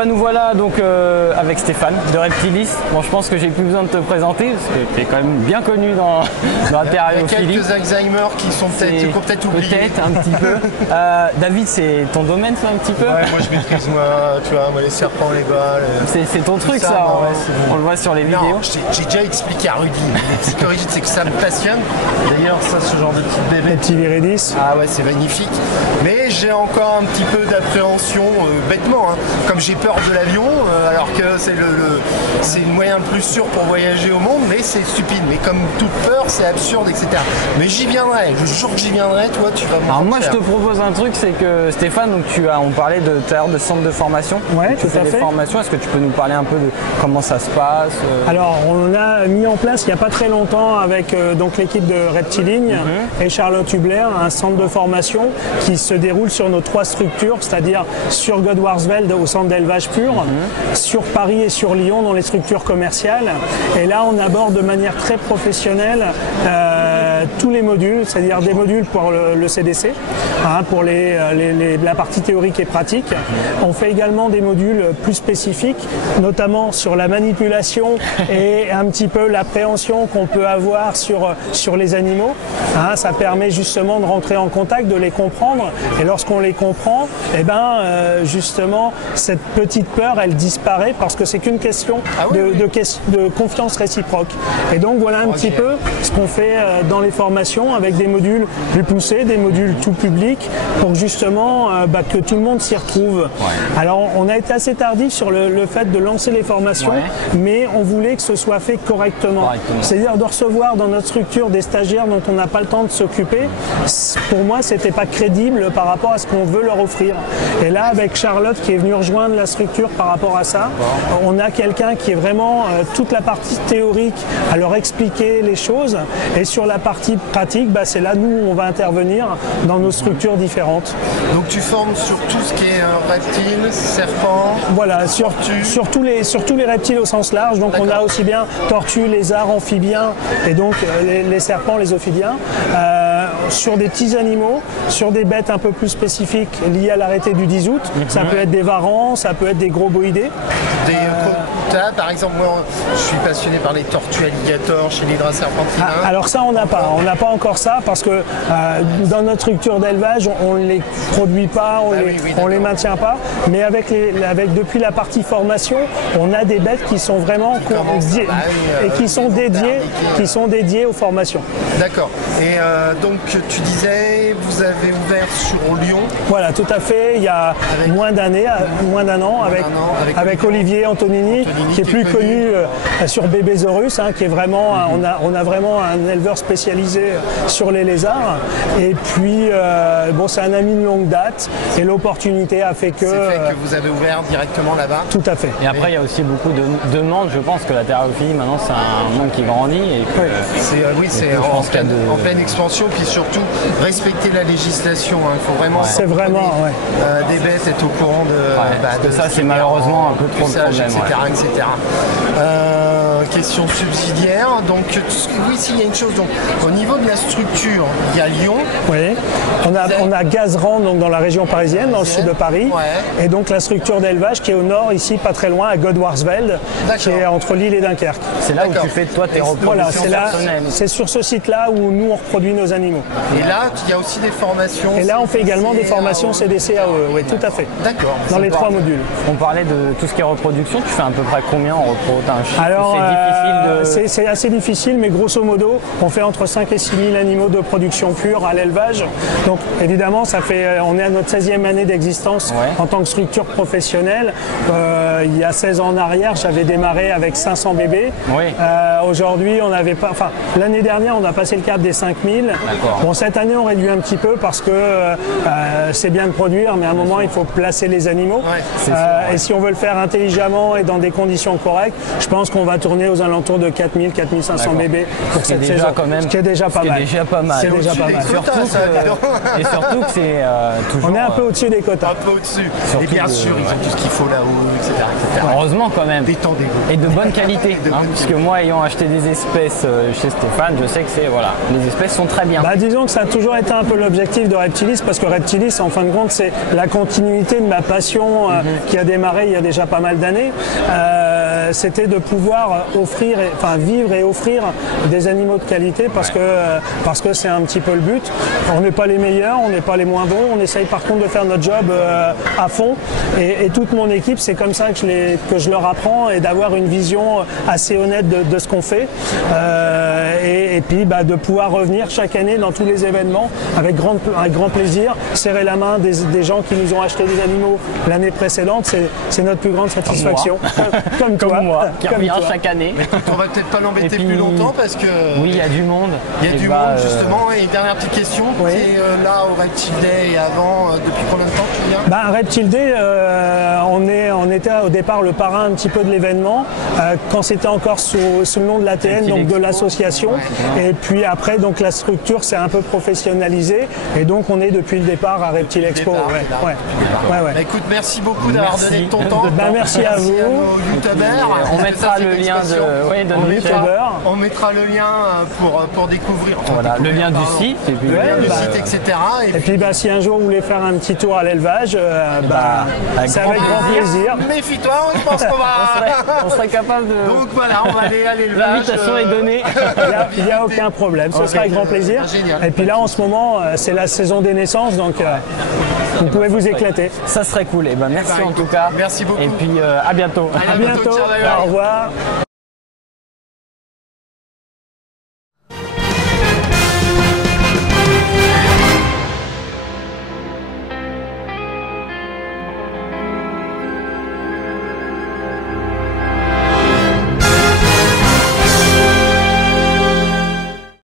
bah nous voilà donc avec Stéphane de Reptilis. Bon, je pense que j'ai plus besoin de te présenter parce que tu es quand même bien connu dans la terrariophilie. Il y a quelques Alzheimer qui sont peut-être oubliés. Peut-être un petit peu. David, c'est ton domaine ça un petit peu? Ouais, moi je maîtrise moi les serpents, les balles. C'est ton truc ça, moi, on le voit sur les vidéos. J'ai déjà expliqué à Rudy. L'expliqué c'est que ça me passionne. D'ailleurs, ça, ce genre de petit bébé. Petit viridis. Ah ouais, c'est magnifique. Mais j'ai encore un petit peu d'appréhension, bêtement. Hein. Comme j'ai peur de l'avion, alors que c'est le moyen le plus sûr pour voyager au monde, mais c'est stupide. Mais comme toute peur, c'est absurde, etc. Mais j'y viendrai. Le jour que j'y viendrai, toi, tu vas me Alors moi, je te propose un truc, c'est que Stéphane, donc on parlait tout à l'heure de centre de formation. Ouais, tout à fait. Formations. Est-ce que tu peux nous parler un peu de comment ça se passe? Alors, on a mis en place il n'y a pas très longtemps avec donc l'équipe de Reptiligne et Charlotte Hubler un centre de formation qui se déroule sur nos 3 structures, c'est-à-dire sur Godwarsveld au centre d'élevage pur, sur Paris et sur Lyon dans les structures commerciales. Et là, on aborde de manière très professionnelle tous les modules, c'est-à-dire des modules pour le CDC, pour la partie théorique et pratique. On fait également des modules plus spécifiques, notamment sur la manipulation et un petit peu l'appréhension qu'on peut avoir sur les animaux. Ça permet justement de rentrer en contact, de les comprendre. Et lorsqu'on les comprend, justement, cette petite peur, elle disparaît parce que c'est qu'une question de confiance réciproque. Et donc voilà un petit peu ce qu'on fait dans les formations avec des modules plus poussés, des modules tout public, pour justement que tout le monde s'y retrouve. Alors on a été assez tardif sur le fait de lancer les formations, mais on voulait que ce soit fait correctement. C'est-à-dire de recevoir dans notre structure des stagiaires dont on n'a pas le temps de s'occuper, pour moi c'était pas crédible par rapport à ce qu'on veut leur offrir. Et là avec Charlotte qui est venue rejoindre la structure par rapport à ça, on a quelqu'un qui est vraiment toute la partie théorique à leur expliquer les choses, et sur la partie pratique, c'est là nous on va intervenir dans nos structures différentes. Donc tu formes sur tout ce qui est reptiles, serpents. Voilà, sur tous les reptiles au sens large. Donc on a aussi bien tortues, lézards, amphibiens et donc les serpents, les ophidiens. Sur des petits animaux, sur des bêtes un peu plus spécifiques liées à l'arrêté du 10 août. Ça peut être des varans, ça peut être des gros boïdés. Par exemple, moi je suis passionné par les tortues alligators chez l'Hydra serpentina. Alors ça on n'a pas, encore ça parce que dans notre structure d'élevage on ne les produit pas, on les maintient pas, mais depuis la partie formation, on a des bêtes qui sont vraiment qui sont dédiées aux formations. D'accord. Et donc tu disais, vous avez ouvert sur Lyon. Voilà, tout à fait. Il y a moins d'un an, avec Olivier Antonini, qui est plus connu sur Bébésaurus, qui est vraiment, on a vraiment un éleveur spécialisé sur les lézards. Et puis, c'est un ami de longue date, et l'opportunité a fait que... C'est fait que vous avez ouvert directement là-bas. Tout à fait. Et après, il y a aussi beaucoup de demandes. Je pense que la terrariophilie, maintenant, c'est un monde qui grandit. Et c'est en pleine expansion, puis surtout respecter la législation. Il faut vraiment... C'est vraiment, des bêtes, être au courant de ça, c'est malheureusement un peu trop de problème. Etc. Question subsidiaire. Donc, oui, s'il y a une chose. Donc, au niveau de la structure, il y a Lyon. Oui. On a Gazeran, donc dans la région parisienne, dans le sud de Paris. Et donc la structure d'élevage qui est au nord, ici, pas très loin, à Godwarsveld, qui est entre Lille et Dunkerque. C'est là où tu fais toi tes reproductions personnelles. C'est sur ce site-là où nous on reproduit nos animaux. Et là, il y a aussi des formations. Et là, on fait également des formations CDC-AOE. Oui, tout à fait. D'accord. Dans les 3 modules. On parlait de tout ce qui est reproduction. Tu fais à peu près combien en repro? T'as un chiffre? Alors, c'est difficile c'est assez difficile, mais grosso modo, on fait entre 5 et 6 000 animaux de production pure à l'élevage. Donc, évidemment, on est à notre 16e année d'existence en tant que structure professionnelle. Il y a 16 ans en arrière, j'avais démarré avec 500 bébés. Aujourd'hui, on n'avait pas. Enfin, l'année dernière, on a passé le cap des 5000. Bon, cette année, on réduit un petit peu parce que c'est bien de produire, mais à un moment, il faut placer les animaux. Et si on veut le faire intelligemment et dans des conditions correctes, je pense qu'on va tourner est aux alentours de 4000, 4500 bébés pour cette saison. Ce qui est déjà pas mal. C'est déjà pas mal. Et surtout que c'est toujours... On est un peu au-dessus des quotas. Un peu au-dessus. Et bien sûr, ils ont tout ce qu'il faut là-haut, etc. Heureusement quand même. Détendez-vous. Et de bonne qualité. Puisque moi, ayant acheté des espèces chez Stéphane, je sais que les espèces sont très bien. Disons que ça a toujours été un peu l'objectif de Reptilis, parce que Reptilis, en fin de compte, c'est la continuité de ma passion qui a démarré il y a déjà pas mal d'années. C'était de pouvoir vivre et offrir des animaux de qualité parce que c'est un petit peu le but. On n'est pas les meilleurs, on n'est pas les moins bons, on essaye par contre de faire notre job à fond et toute mon équipe, c'est comme ça que je leur apprends et d'avoir une vision assez honnête de ce qu'on fait et puis de pouvoir revenir chaque année dans tous les événements avec grand plaisir, serrer la main des gens qui nous ont acheté des animaux l'année précédente, c'est notre plus grande satisfaction. Comme moi, qui revient chaque année. On va peut-être pas l'embêter plus longtemps parce que... Oui, il y a du monde. Il y a du monde justement. Et dernière petite question, tu es là au Reptile Day et avant, depuis combien de temps tu viens? Reptile Day, on était au départ le parrain un petit peu de l'événement, quand c'était encore sous le nom de l'ATN, donc de l'association. Et puis après, donc la structure s'est un peu professionnalisée et donc on est depuis le départ à Reptile Expo. Écoute, merci beaucoup d'avoir donné ton temps. Merci à vous. On mettra le lien de nos youtubeurs. On mettra le lien pour découvrir. Le lien du site. Le lien du site, etc. Et puis si un jour vous voulez faire un petit tour à l'élevage, c'est avec grand plaisir. Méfie-toi, je pense qu'on va... On serait capable de... Donc voilà, on va aller à l'élevage. L'invitation est donnée. Il n'y a aucun problème, ce sera avec grand plaisir. Et puis là en ce moment, c'est la saison des naissances, donc vous pouvez vous éclater. Ça serait cool. Merci en tout cas. Merci beaucoup. Et puis à bientôt. À bientôt. Au revoir.